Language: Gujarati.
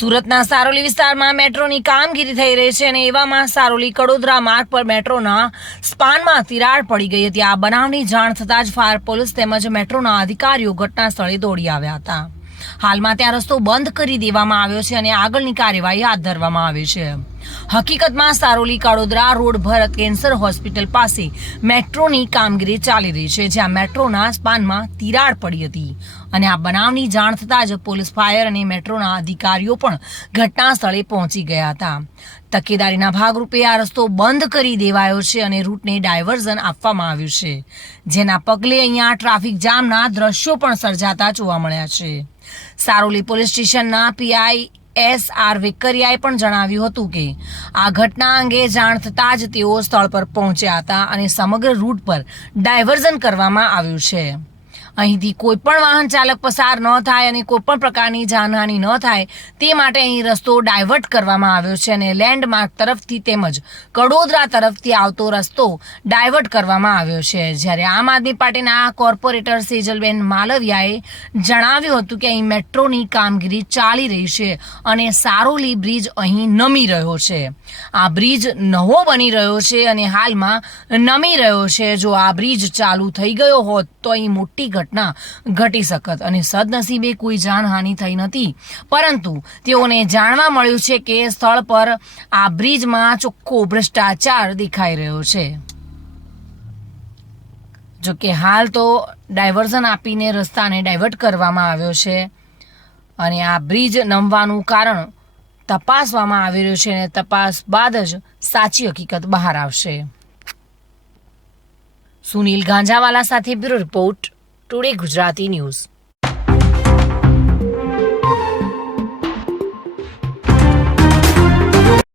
સુરતના સારોલી વિસ્તારમાં મેટ્રોની કામગીરી થઈ રહી છે અને એવામાં સારોલી કડોદરા માર્ગ પર મેટ્રોના સ્પાનમાં તિરાડ પડી ગઈ હતી। આ બનાવની જાણ થતાં જ ફાયર પોલીસ તેમજ મેટ્રોના અધિકારીઓ ઘટના સ્થળે દોડી આવ્યા હતા। હાલમાં ત્યાં રસ્તો બંધ કરી દેવામાં આવ્યો છે અને આગળની કાર્યવાહી હાથ ધરવામાં આવી છે। હકીકતમાં સારોલી કડોદરા રોડ ભરત કેન્સર હોસ્પિટલ પાસે મેટ્રોની કામગીરી ચાલી રહી છે, જ્યાં મેટ્રોના સ્પાનમાં તિરાડ પડી હતી અને આ બનાવની જાણ થતાં જ પોલીસ, ફાયર અને મેટ્રોના અધિકારીઓ પણ ઘટના સ્થળે પહોંચી ગયા હતા। તકેદારીના ભાગરૂપે આ રસ્તો બંધ કરી દેવાયો છે અને રૂટને ડાયવર્ઝન આપવામાં આવ્યું છે, જેના પગલે અહીંયા ટ્રાફિક જામના દ્રશ્યો પણ સર્જાતા જોવા મળ્યા છે। સારોલી પોલીસ સ્ટેશનના પીઆઈ SR વેકરિયાએ પણ જણાવ્યું હતું કે આ ઘટના અંગે જાણ થતાં જ તેઓ સ્થળ પર પહોંચ્યા હતા અને સમગ્ર રૂટ પર ડાયવર્ઝન કરવામાં આવ્યું છે। અહીંથી કોઈ પણ વાહન ચાલક પસાર ન થાય અને કોઈ પણ પ્રકારની જાનહાનિ ન થાય તે માટે અહીં રસ્તો ડાયવર્ટ કરવામાં આવ્યો છે અને લેન્ડમાર્ક તરફથી તેમજ કડોદરા તરફથી આવતો રસ્તો ડાયવર્ટ કરવામાં આવ્યો છે। જ્યારે આમ આદમી પાર્ટીના કોર્પોરેટર સેજલબેન માલવિયાએ જણાવ્યું હતું કે અહીં મેટ્રોની કામગીરી ચાલી રહી છે અને સારોલી બ્રિજ અહીં નમી રહ્યો છે। આ બ્રિજ નવો બની રહ્યો છે અને હાલમાં નમી રહ્યો છે। જો આ બ્રિજ ચાલુ થઈ ગયો હોત તો અહીં મોટી ઘટના ઘટી શકત અને સદનસીબે કોઈ જાનહાનિ થઈ નથી, પરંતુ તેઓને જાણવા મળ્યું છે કે સ્થળ પર આ બ્રિજમાં ચોખ્ખો ભ્રષ્ટાચાર દેખાઈ રહ્યો છે। જો કે હાલ તો ડાયવર્ઝન આપીને રસ્તાને ડાયવર્ટ કરવામાં આવ્યો છે અને આ બ્રિજ નમવાનું કારણ તપાસવામાં આવી રહ્યું છે અને તપાસ બાદ જ સાચી હકીકત બહાર આવશે। સુનિલ ગાંજાવાલા સાથે bureau report, today Gujarati news.